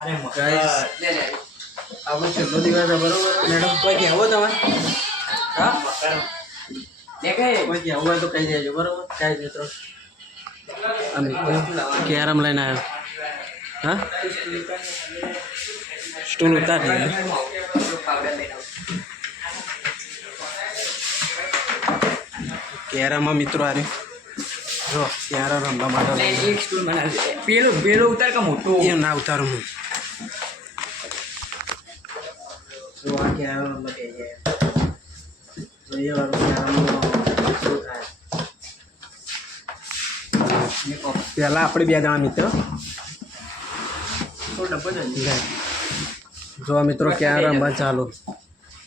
Guys આપણો છેલ્લો દિવસ છે બરોબર મેડમ કોઈ કહેવો તમારે હા કોઈ કહેવું હોય તો કહી દેજો બરોબર કાંઈ મિત્રો અમે કેરમ લઈને આવ્યો હા સ્ટૂલ ઉતારી કેરમમાં મિત્રો આ જો કેરમ રમવા માટે એક સ્ટૂલ બનાવશે પેલો ઉતાર કે મોટો એ ના ઉતારું હું જો આ કેરમ રમવા કહી જાય તો એ વાળું કેરમ પહેલાં આપણે બે જણા મિત્ર જો મિત્રો કેરમ રમવા ચાલુ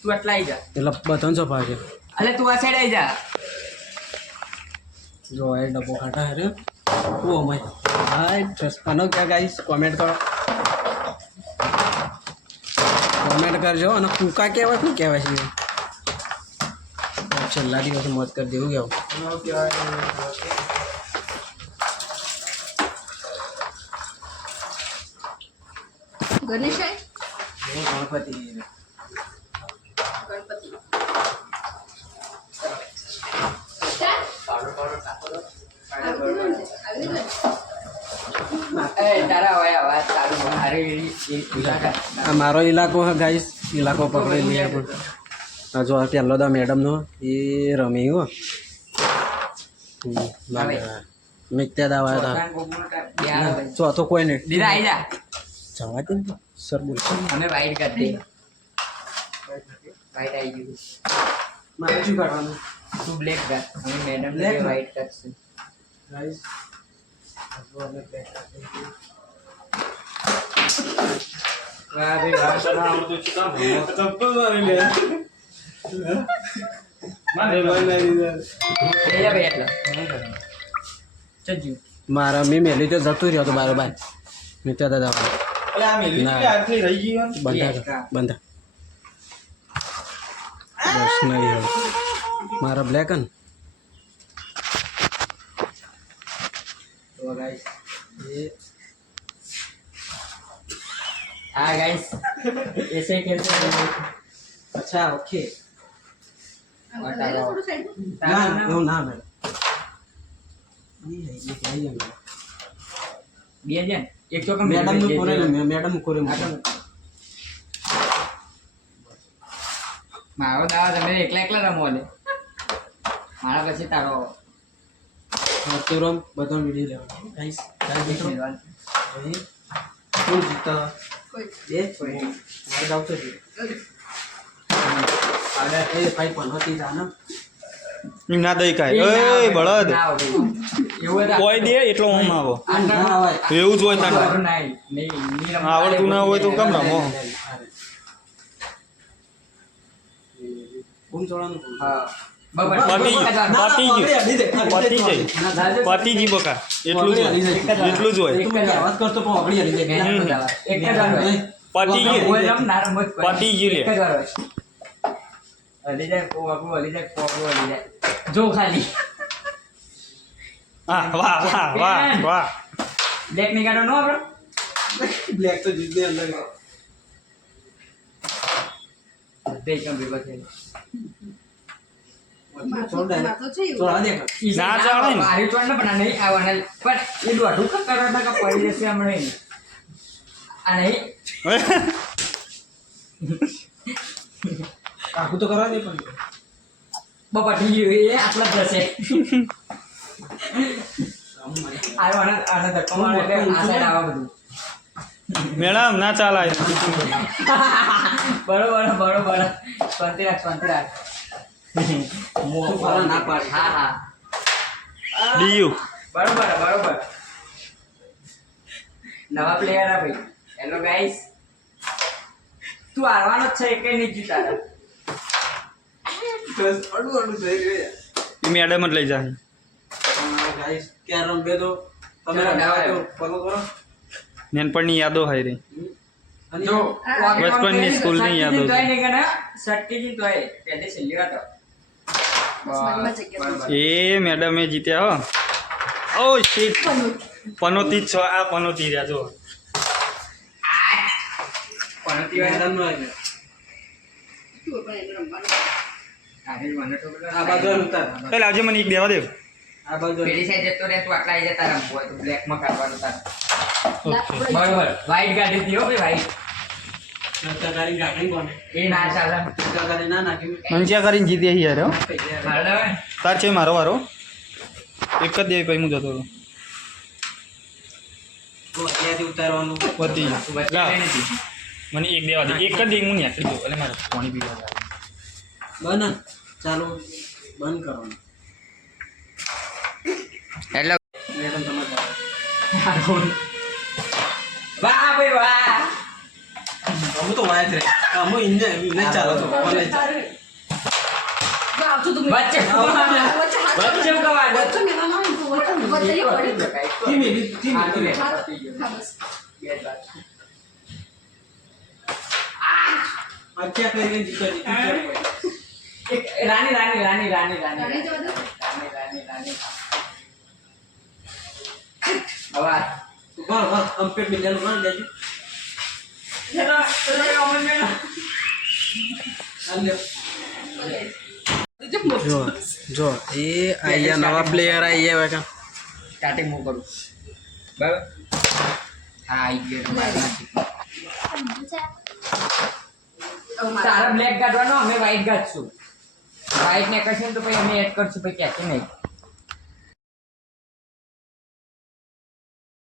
તું આટલા આવી જા એટલે બધાને સોફા છે અલે તું આ સાઈડ આવી જા જો એ ડબ્બો ખાટા હરે ઓ મય હાય ચસ્પાનો ક્યાં ગાઈસ કોમેન્ટ કરો કોમેન્ટ કરજો અને કુકા કહેવાય શું કહેવાય છે છેલ્લા દિવસે મોત કરી દેવું કેવું ગણેશ ગણપતિ આ મારો ઇલાકો હે ગાઈસ ઇલાકો પકડી લઈએ પણ આ જો પહેલો દા મેડમનો એ રમી હો મિત્યા દાવા હતા ચોથો કોઈ નહીં દીદા આવી જા જવા દે ને સર બોલ અમે વાઈટ કરી દે વાઈટ આવી ગયું મારે શું કરવાનું તું બ્લેક કર અમે મેડમ Black ને માં? વાઈટ કરશું ગાઈસ જો અમે બેઠા છીએ વાહ ભાઈ વાહ એ જા ભાઈ એટલા ચજ્જુ મારા મેં મેલી તો જતું રહ્યો તો બારો બાર મિત્ર દાદા બંધા બંધા બસ નહીં હવે મારા બ્લેક ને તો ગાઈસ ये हाँ गाइस ऐसे ही खेलते हैं अच्छा ओके થોડું સાઈડ ના નો ના મેડમ ये क्या है બે જણ એક તો मैडम નું કોરે मैडम કોરે મારો દાવા તમે એકલા એકલા રમો લે મારા પછી તારો તો રમ બધા વિડિયો લેવાનો ગાઈસ ગાઈસ મિત્રો અહીં કોણ જીતતા કોઈ એ કોઈ મારે દાવ તો આડે એ ભાઈ પણ હતી જાના ના દઈ કાય ઓય બળદ ના આવે એવું કોઈ દે એટલો ઓમ આવો ના આવે એવું જ હોય તને નહીં આવડતું ના હોય તો કેમ રમો કોણ જોવાનું હા પતી જી બકા એટલું જ હોય એટલું જ હોય તું કે વાત કરતો પણ અગડી હરી જાય એક જ વાર પતી ગયું પતી ગયું લે એક જ વાર હલી જાય પોગળું હલી જાય પોગળું હલી જાય જો ખાલી હા વાહ વાહ વાહ વાહ બ્લેક ની કાઢો નો આપણો બ્લેક તો જીત દે અંદર બે કમ ભેગો થયેલો છોડા તો છે છોડા દે ના ચાલે ને. મારી તો ના પણ નહીં આવવાના પણ એ દોઢું કરો કે પડી જશે હમણાં આ નહીં કાકુ તો કરવા દે પણ બાપા ઠી ગયું એ આટલા જ હશે આવ્યો આના ધક્કો મારે એટલે આ સાઈડ આવા બધું મેડમ ના ચાલાય બરોબર શાંતિ રાખ તું ફરા ના પાડે હા ડીયુ બરોબર નવા પ્લેયર આ ભાઈ હેલો ગાઈસ તું હારવાનો જ છે કઈ નહીં જીતાડે બસ અડું થઈ ગયું એ મેડમ જ લઈ જાય ગાઈસ કેરમ બે દો તમે રમાવા તો ફોલો કરો નાનપણની યાદો હાય રહી અને જો બચપનની સ્કૂલની યાદો છે. તોય નહીં કે ના સટકી તોય પહેલી છેલ્લી વાત એ મેડમે જીત્યા હો ઓ શીટ પનોતી 6 આ પનોતી રહ્યા જો આ પણ પીવાય મેડમનો આવી ગયો. તું પણ એને રમવાનું. આજે મને તો પેલો આ બાજુ ઉતાર. એ લાવજે મને એક દેવા દે આ બાજુ પેલી સાઈડ જતો રહે તું આટલા આવી જતા રમવું હોય તો બ્લેક માં કાઢવાનું તાર ઓકે બરોબર વ્હાઈટ ગાડી થી હો ભાઈ વ્હાઈટ તારી ગાડી કોને એ ના ચાલે ગાડી ના નાખી મંચિયા કરીને જીતી યાર હો મારે તાર છે મારો વારો એક જ દે પછી હું જતો રહું તો ત્યાંથી ઉતારવાનું પતી વચ્ચે લાવ નથી મને એક દેવા દે એક જ દે હું ન્યા દઉં એટલે મારે પાણી પીવા જાય બંધ ચાલો બંધ કરવાનું એટલે મેડમ તમે કરો. વાહ ભાઈ વાહ અમુ તો વાય જ રે અમુ ઇન્જે નહીં ચાલો તો કોને જો આવજો તું વચ્ચે વચ્ચે હાથ વચ્ચે કવા વચ્ચે મેળાનો હોય તો વચ્ચે એ પડી જાય. હા, બસ. અચ્છા કરીને જીતો રાની રાની રાની રાની રાની રાણી જવા દો. રાની રાની રાની અવાજ વાહ વાહ કમ્પ્લીટ મિલિયન માં દેજો જો જો એ આયા નવા પ્લેયર આયા બેટા સ્ટાર્ટિંગ હું કરું બરાબર હા આઈ ગયો તારા બ્લેક કાઢવાનો અમે વ્હાઈટ કાઢશું વ્હાઈટ ને કરશે ને તો પછી અમે એડ કરશું પછી ક્યાંથી નહીં